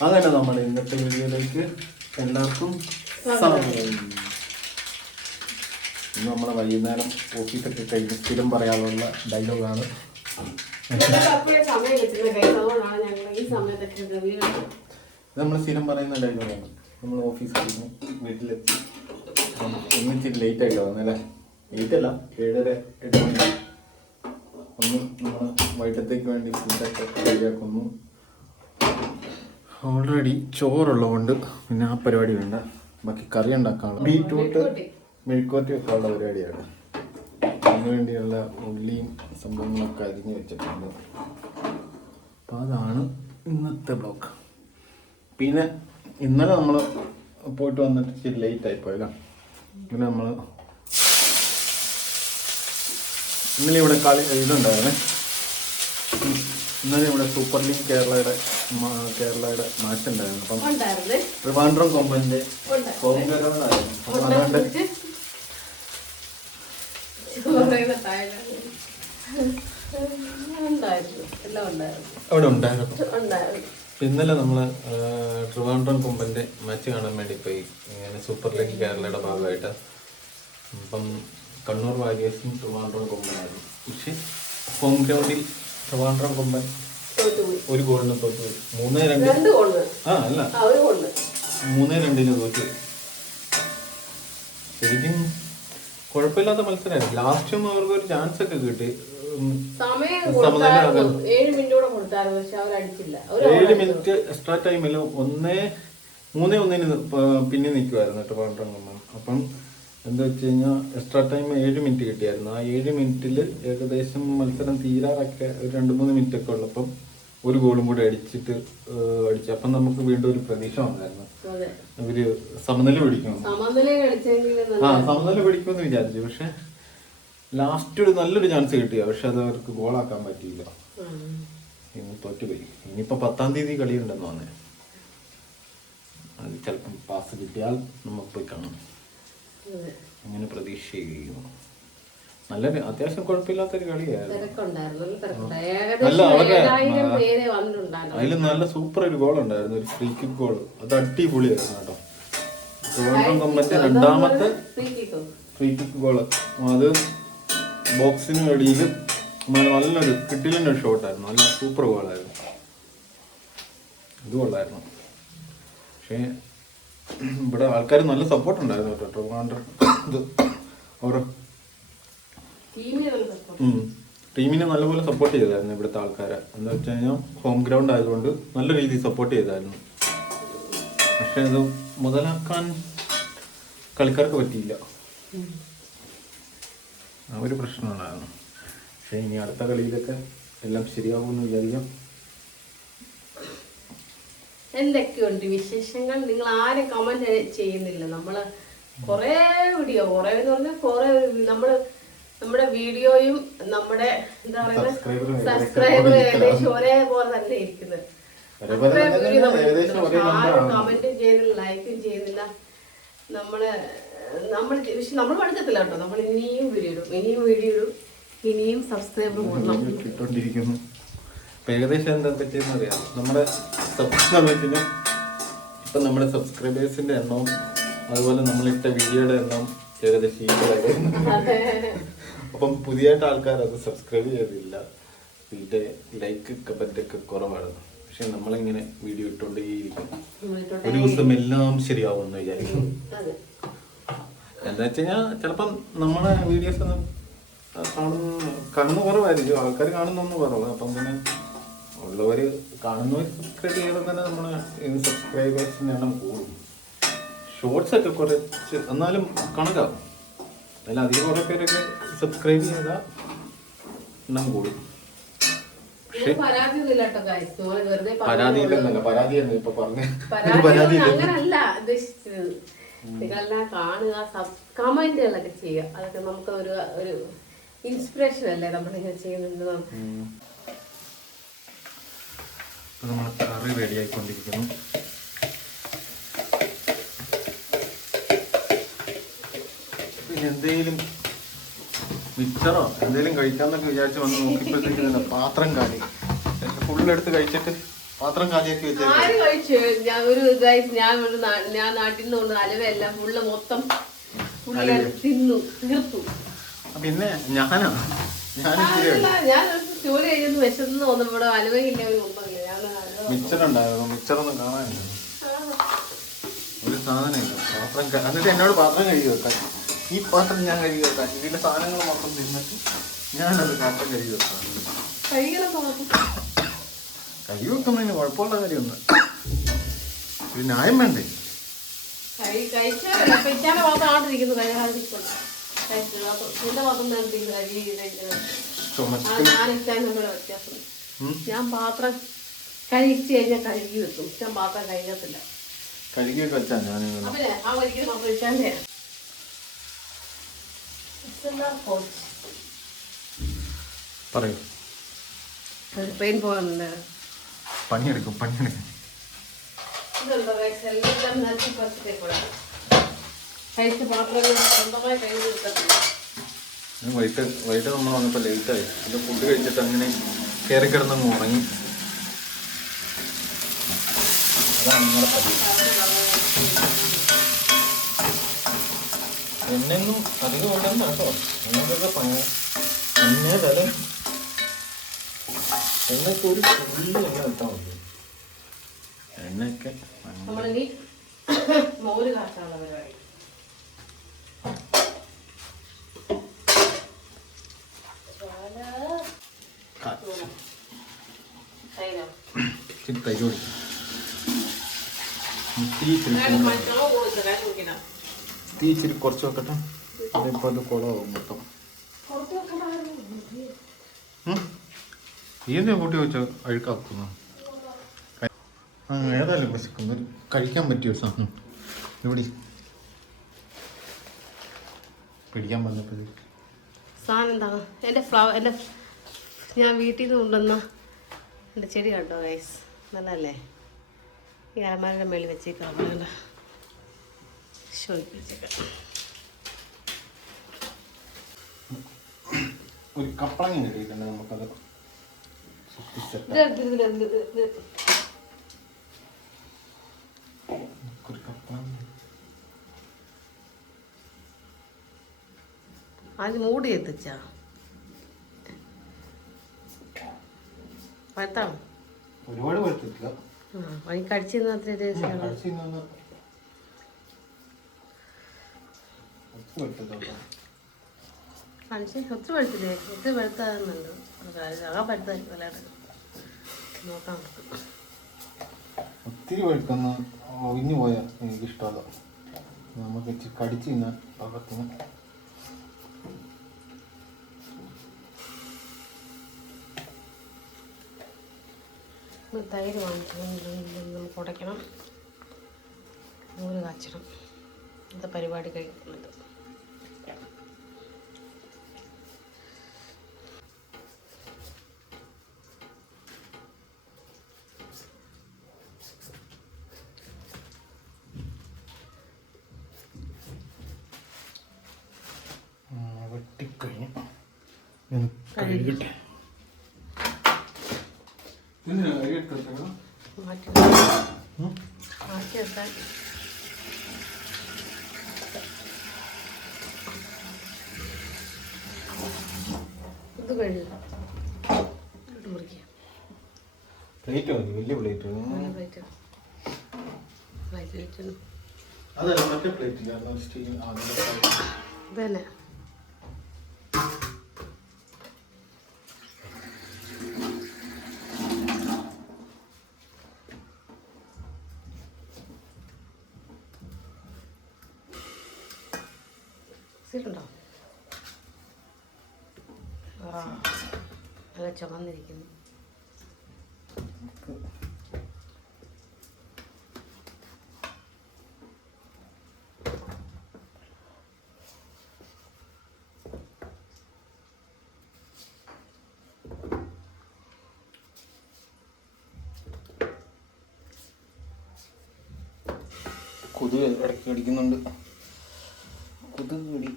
അങ്ങനെ നമ്മൾ ഇന്നത്തെ വീഡിയോയിലേക്ക് എല്ലാവർക്കും ഇന്ന് നമ്മളെ വൈകുന്നേരം ഓഫീസൊക്കെ കഴിഞ്ഞ് സ്ഥിരം പറയാനുള്ള ഡയലോഗാണ് ഇത് നമ്മൾ സ്ഥിരം പറയുന്ന ഡയലോഗാണ് നമ്മൾ ഓഫീസിൽ കഴിഞ്ഞ് വീട്ടിലെത്തി. ഒന്നിച്ചിരി ലേറ്റ് ആയിട്ട് വന്നല്ലേ? ലേറ്റ് അല്ല ഏഴര എട്ട് മണി. ഒന്ന് നമ്മൾ വൈകിട്ടത്തേക്ക് വേണ്ടി ഫുഡൊക്കെ റെഡിയാക്കുന്നു ഓൾറെഡി ചോറുള്ളതുകൊണ്ട് പിന്നെ ആ പരിപാടി വേണ്ട. ബാക്കി കറി ഉണ്ടാക്കാനുള്ള ബീറ്റ്റൂട്ട്. മെഴുക്കോറ്റി വെക്കാനുള്ള പരിപാടിയാണ്. അതിന് വേണ്ടിയുള്ള ഉള്ളിയും സംഭവങ്ങളൊക്കെ അരിഞ്ഞ് വെച്ചിട്ടുണ്ട്. അപ്പോൾ അതാണ് ഇന്നത്തെ ബ്ലോക്ക് പിന്നെ ഇന്നലെ നമ്മൾ പോയിട്ട് വന്നിട്ട് ഇച്ചിരി ലേറ്റ് ആയിപ്പോയല്ലോ പിന്നെ നമ്മൾ ഇന്നലെ ഇവിടെ കളി ഇതുണ്ടായിരുന്നേ. ഇന്നലെ ഇവിടെ സൂപ്പർ ലീഗ് കേരളയുടെ കേരളയുടെ മാച്ച് ഉണ്ടായിരുന്നു? അപ്പം ട്രിവാൻഡ്രം കൊമ്പന്റെ അപ്പം അതുകൊണ്ട് അവിടെ ഉണ്ടായിരുന്നു. ഉണ്ടായിരുന്നു. ഇന്നലെ നമ്മൾ ട്രിവാൻഡ്രം കൊമ്പന്റെ മാച്ച് കാണാൻ വേണ്ടി പോയി. ഇങ്ങനെ സൂപ്പർ ലീഗ് കേരളയുടെ ഭാഗമായിട്ട്. അപ്പം കണ്ണൂർ വാരിയേഴ്സും ട്രിവാൻഡ്രം കൊമ്പനായിരുന്നു പക്ഷേ ഹോം ഗ്രൗണ്ടിൽ ട്രിവാൻഡ്രം കൊമ്പൻ. ഒരു ഗോളിന് തോറ്റു പോയി. മൂന്ന് രണ്ട്. ആ അല്ല. മൂന്ന് രണ്ടിന് തോറ്റു. ശരിക്കും കുഴപ്പമില്ലാത്ത മത്സരമായിരുന്നു ലാസ്റ്റും അവർക്ക് ഒരു ചാൻസ് ഒക്കെ കിട്ടി. ഏഴ് മിനിറ്റ് എക്സ്ട്രാ ടൈമിൽ ഒന്നേ മൂന്നേ ഒന്നിന് പിന്നെ നിൽക്കുമായിരുന്നു കേട്ടോ കൊമ്പൻ. അപ്പം എന്താ വെച്ച് കഴിഞ്ഞാൽ എക്സ്ട്രാ ടൈം ഏഴ് മിനിറ്റ് കിട്ടിയായിരുന്നു. ആ ഏഴ് മിനിറ്റിൽ ഏകദേശം മത്സരം തീരാറൊക്കെ ഒരു രണ്ട് മൂന്ന് മിനിറ്റ് ഒക്കെ ഉള്ളപ്പം ഒരു ഗോളും കൂടി അടിച്ചിട്ട് അടിച്ചു. അപ്പം നമുക്ക് വീണ്ടും ഒരു പ്രതീക്ഷ വന്നായിരുന്നു. ഇവർ അവർ സമനില പിടിക്കും ആ സമനില പിടിക്കുമെന്ന് വിചാരിച്ചു. പക്ഷെ ലാസ്റ്റ് ഒരു നല്ലൊരു ചാൻസ് കിട്ടിയ. പക്ഷെ അത് അവർക്ക് ഗോളാക്കാൻ പറ്റിയില്ല. ഇനി തോറ്റുപോയി. ഇനിയിപ്പോ പത്താം തീയതി കളിയുണ്ടെന്ന് തോന്നേ അത് ചിലപ്പം പാസ് കിട്ടിയാൽ നമുക്ക് പോയി കാണാം. അങ്ങനെ പ്രതീക്ഷ ചെയ്യുന്നു നല്ല അത്യാവശ്യം കുഴപ്പമില്ലാത്തൊരു കളിയായിരുന്നു. നല്ല അതിൽ സൂപ്പർ ഒരു ഗോൾ ഉണ്ടായിരുന്നു ഒരു ഫ്രീ കിക്ക് ഗോൾ അത് അടിപൊളിയായിരുന്നു കേട്ടോ. കമ്പന്റെ രണ്ടാമത്തെ ഫ്രീ കിക്കോ ഗോൾ അത് ബോക്സിന് അടിയിൽ നല്ലൊരു കിട്ടിലിന്റെ ഒരു ഷോട്ടായിരുന്നു നല്ല സൂപ്പർ ഗോളായിരുന്നു. ഇത് കൊള്ളായിരുന്നു. പക്ഷേ ഇവിടെ ആൾക്കാർ നല്ല സപ്പോർട്ട് ഉണ്ടായിരുന്നു കേട്ടോ. ട്രിവാൻഡ്രം ഇത്. അവർ ടീമിന് നല്ലപോലെ സപ്പോർട്ട് ചെയ്തായിരുന്നു ഇവിടുത്തെ ആൾക്കാരെ. എന്താ വെച്ച് കഴിഞ്ഞാൽ ഹോം ഗ്രൗണ്ട് ആയതുകൊണ്ട് നല്ല രീതിയിൽ സപ്പോർട്ട് ചെയ്തായിരുന്നു. പക്ഷെ അത് മുതലാക്കാൻ കളിക്കാർക്ക് പറ്റിയില്ല. ആ ഒരു പ്രശ്നമുണ്ടായിരുന്നു. പക്ഷെ ഇനി അടുത്ത കളിയിലൊക്കെ എല്ലാം ശരിയാകുമെന്ന് വിചാരിക്കാം. എന്തൊക്കെയുണ്ട് വിശേഷങ്ങൾ? നിങ്ങൾ ആരും കമന്റ് ചെയ്യുന്നില്ല. നമ്മൾ കൊറേ വീഡിയോ കുറേ എന്ന് പറഞ്ഞാൽ കൊറേ നമ്മൾ നമ്മുടെ വീഡിയോയും നമ്മുടെ എന്താ പറയുക സബ്സ്ക്രൈബർ ഏകദേശം ഒരേപോലെ തന്നെ ഇരിക്കുന്നത്. നമ്മൾ ആരും കമന്റും ചെയ്യുന്നില്ല ലൈക്കും ചെയ്യുന്നില്ല. നമ്മൾ നമ്മൾ പക്ഷെ നമ്മൾ പഠിച്ചത്തില്ല കേട്ടോ. നമ്മൾ ഇനിയും വീഡിയോ ഇടും. ഇനിയും വീഡിയോ ഇടും. ഇനിയും സബ്സ്ക്രൈബർ കൂടണം ഏകദേശം എന്താ പറ്റിയെന്ന് സബ്സ്ക്രൈബേഴ്സിന്. ഇപ്പൊ നമ്മുടെ സബ്സ്ക്രൈബേഴ്സിന്റെ എണ്ണവും അതുപോലെ നമ്മളിട്ട വീഡിയോയുടെ എണ്ണം ഏകദേശം അപ്പം പുതിയതായിട്ട് ആൾക്കാർ അത് സബ്സ്ക്രൈബ് ചെയ്തില്ല. ഇതിന്റെ ലൈക്ക് കമന്റ് ഒക്കെ കുറവാണ്. പക്ഷെ നമ്മളിങ്ങനെ വീഡിയോ ഇട്ടുകൊണ്ടേയിരിക്കും ഒരു ദിവസം എല്ലാം ശരിയാവുമെന്ന് വിചാരിക്കും അതെ. എന്താ വെച്ച് കഴിഞ്ഞാൽ ചിലപ്പം നമ്മളെ വീഡിയോസ് ഒന്നും കാണുന്ന കാണുന്ന കുറവായിരിക്കും. ആൾക്കാർ കാണുന്നൊന്നും കുറവ്. അപ്പം പിന്നെ ഉള്ളവർ കാണുന്ന സബ്സ്ക്രൈബ് തന്നെ നമ്മൾ സബ്സ്ക്രൈബേഴ്സിന്റെ എണ്ണം കൂടും. ഷോർട്സ് ഒക്കെ കുറച്ച് എന്നാലും കണക്കാവും അതിൽ അധികം കുറേ പേരൊക്കെ സബ്സ്ക്രൈബ് ചെയ്താൽ എണ്ണം കൂടും. പക്ഷെ പരാതിയില്ലെന്നല്ല ഇപ്പൊ പറഞ്ഞു പരാതി പരാതിയില്ല. നിങ്ങളെല്ലാം കാണുക കമന്റുകളൊക്കെ ചെയ്യുക. അതൊക്കെ നമുക്ക് ഒരു ഒരു ഇൻസ്പിറേഷൻ അല്ലേ നമ്മളിങ്ങനെ ചെയ്യുന്നത്? ഇപ്പൊ നമ്മൾ കറി റെഡി ആയിക്കൊണ്ടിരിക്കുന്നു. പിന്നെ എന്തേലും മിച്ചറോ? എന്തെങ്കിലും കഴിക്കാന്നൊക്കെ വിചാരിച്ച് വന്ന് നോക്കിയപ്പോഴത്തേക്ക് തന്നെ പാത്രം കാലി. ഫുള്ളെടുത്ത് കഴിച്ചിട്ട് പാത്രം കാലിയൊക്കെ വെച്ചാൽ ഞാൻ ഒരു ഇതായി. ഞാൻ ഒരു ഞാൻ നാട്ടിൽ നിന്ന് കൊണ്ട് അലവെല്ലാം ഫുള്ള് മൊത്തം തിന്നു തീർത്തു. പിന്നെ ഞാനാ? ഞാൻ ജോലി കഴിഞ്ഞ് വിശന്ന് തോന്നുന്നു ഇവിടെ അലവയില്ല ഒരു മിക്സർ ഉണ്ടായിരുന്നു മിക്സറൊന്നും കാണാനില്ല. ഒരു സാധനമില്ല പാത്രം എന്നിട്ട് എന്നോട് പാത്രം കഴുകി വെക്കാൻ. ഈ പാത്രം ഞാൻ കഴുകി വെക്കാം ഇതിന്റെ സാധനങ്ങൾ മൊത്തം തിന്നിട്ട് ഞാനത് പാത്രം കഴുകി വെക്കാം കഴുകി വെക്കുന്നതിന് കുഴപ്പമുള്ള കാര്യമൊന്നും ഒരു ന്യായം വേണ്ടേ. ഞാൻ പാത്രം കഴിച്ച് കഴിഞ്ഞാൽ കഴുകി വെക്കും. ഇച്ചാൻ പാത്രം കഴുകത്തില്ല. കഴുകി വെച്ചാ ഞാൻ അവനെ ആ ഒരിക്കലും പറയൂ. പെയിൻ പോകുന്നുണ്ട് പണിയെടുക്കും പണിയെടുക്കും. വൈകിട്ട് വൈകിട്ട് നമ്മൾ വന്നപ്പോൾ ലേറ്റായി ഇത് ഫുഡ് കഴിച്ചിട്ട് അങ്ങനെ കയറി കിടന്നങ്ങ് ഉറങ്ങി. അതാണ് നിങ്ങളുടെ പണി എന്നെന്നും അധികം ഉണ്ടെന്ന് കേട്ടോ. നിങ്ങൾക്കൊക്കെ പണി എന്നെ തല. എന്നൊക്കെ ഒരു ഫുള്ള് എണ്ണ ഇട്ടാൽ മതി. എണ്ണയൊക്കെ മോര് കാച്ചാനുള്ള പരിപാടി. കൊടുക്കും. തീ. തീ ഇച്ചിരി കുറച്ച് വെക്കട്ടെ? അതിപ്പോൾ അത് കുളമാവും മൊത്തം എന്താ കൂട്ടി വെച്ച് അഴുക്കാക്കുന്നു. ആ ഏതായാലും വിശക്കുന്നു. കഴിക്കാൻ പറ്റിയ ഒരു സാധനം. ഇവിടെ പിടിക്കാൻ വന്നപ്പോൾ സാധനം എന്താണ് എന്റെ ഫ്ലവർ എന്റെ ഞാൻ വീട്ടിൽ നിന്ന് കൊണ്ടുവന്ന എന്റെ ചെടി കണ്ടോ ഗൈസ് നല്ലതല്ലേ? ഈ അലമാരയുടെ മേളിൽ വെച്ചേക്കാം. ഒരു കപ്പളങ്ങ കിട്ടിയിട്ടുണ്ട് നമുക്കത്. ആദ്യം മൂടി എത്തിച്ചാ. പഴുത്താണോ ഒരുപാട് പഴുത്തിട്ടില്ല കടിച്ചിരുന്ന അത്ര ഒത്തിരി പഴുത്തില്ല ഒത്തിരി പഴുത്താകുന്നുണ്ട് പഴുത്തായിരിക്കും പഴുക്കുന്ന ഒഴിഞ്ഞു പോയാൽ എനിക്കിഷ്ടമല്ല. നമുക്ക് ഇച്ചിരി കടിച്ച് തിന്നാൻ പാകത്തിന് ഇന്ന് തൈര് വാങ്ങിക്കണം നമുക്ക് ഉടയ്ക്കണം നൂൽ കാച്ചണം. ഇന്നത്തെ പരിപാടി കഴിക്കുന്നത് വെട്ടിക്കഴിഞ്ഞു. കഴുകട്ടെ മാറ്റി? മാറ്റി വെക്കാൻ ഇത് കഴിഞ്ഞു ഇത് മുറിക്കുക പ്ലേറ്റ് മതി വലിയ പ്ലേറ്റ് പ്ലേറ്റ് പ്ലേറ്റ് അതല്ല മറ്റേ പ്ലേറ്റ് ഇല്ല ആ നല്ല ചുമന്നിരിക്കുന്നു. കൊതുക് ഇടയ്ക്ക് കടിക്കുന്നുണ്ട് കൊതുക് കടി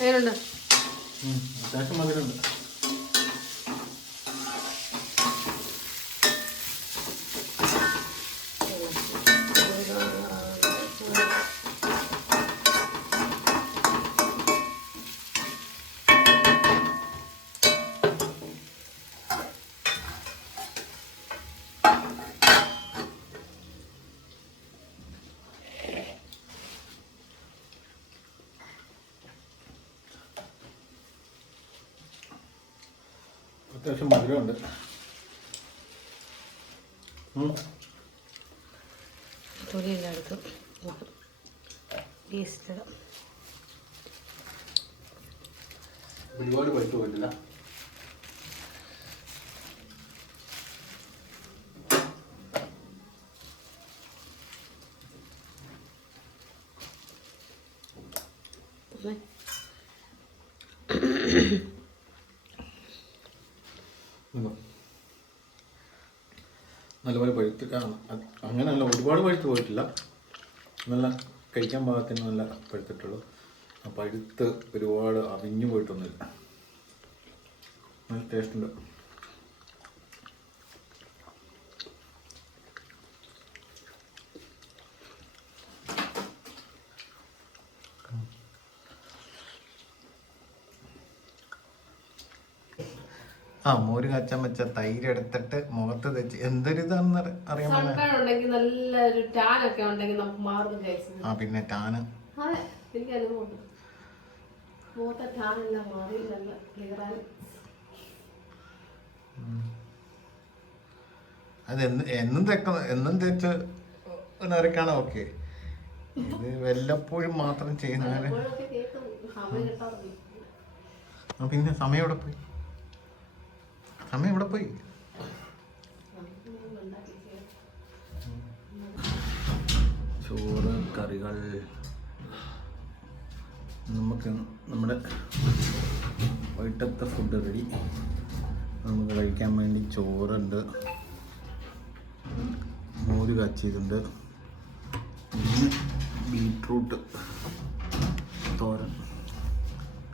എങ്ങനെയുണ്ട് അത്യാവശ്യം മധുരമുണ്ട്. അത്യാവശ്യം മധുരമുണ്ട്. തൊലിയെല്ലാം ഇടാം. ഒരുപാട് പഴുത്ത് പോയിട്ടില്ല പിന്നെ ഉം. നല്ലപോലെ പഴുത്ത് ആ, അത് അങ്ങനെയല്ല ഒരുപാട് പഴുത്ത് പോയിട്ടില്ല. നല്ല കഴിക്കാൻ പാകത്തിന് നല്ല പഴുത്തിട്ടുള്ളൂ. പഴുത്ത് ഒരുപാട് അവിഞ്ഞു പോയിട്ടൊന്നുമില്ല. നല്ല ടേസ്റ്റ് ഉണ്ട്. ആ മോര് കാച്ചാൻ വെച്ച തൈര് എടുത്തിട്ട് മുഖത്ത് തെച്ച് എന്തൊരു ഇതാണെന്ന് അറി- അറിയാൻ ഉണ്ടെങ്കിൽ നല്ലൊരു ടാൻ ഒക്കെ ഉണ്ടെങ്കിൽ നമുക്ക് മാറും കഴിച്ചു ആ പിന്നെ ടാന്. അതെ എന്ന് എന്നും തെക്ക എന്നും തെച്ച് നരക്കാണ് ഓക്കെ. ഇത് വല്ലപ്പോഴും മാത്രം ചെയ്യുന്ന പിന്നെ സമയം എവിടെ പോയി? സമയം എവിടെ പോയി. ചോറ് കറികൾ. നമുക്ക് നമ്മുടെ വൈകിട്ടത്തെ ഫുഡ് റെഡി നമുക്ക് കഴിക്കാൻ വേണ്ടി ചോറുണ്ട്. മോര് കാച്ചിയതുണ്ട് പിന്നെ ബീട്രൂട്ട് തോരൻ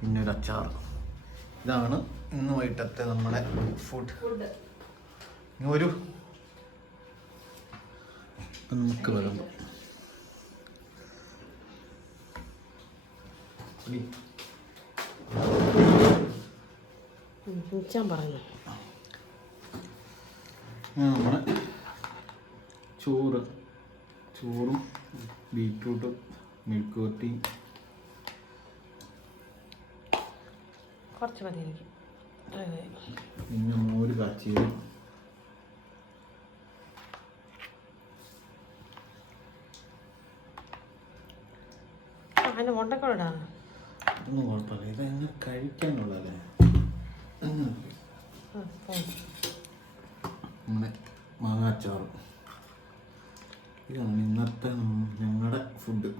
പിന്നെ ഒരു അച്ചാർ ഇതാണ് ഇന്ന് വൈകിട്ടത്തെ നമ്മുടെ ഫുഡ് ഒരു നമുക്ക് പറഞ്ഞു നമ്മുടെ ചോറ്. ചോറും ബീറ്റ്റൂട്ടും മിൽക്ക് വട്ടിയും കുറച്ച് മതി എനിക്ക് പിന്നെ മോര് കാച്ചിയത് മുണ്ടക്കോടാണ് ഒന്നും കുഴപ്പമില്ല. ഇതെങ്ങനെ കഴിക്കാനുള്ളതല്ലേ? ഉം. നമ്മുടെ മാങ്ങാച്ചാറ്. ഇതാണ് ഇന്നത്തെ ഞങ്ങളുടെ ഫുഡ്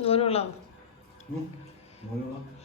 ഓരോളം. മോരുള്ള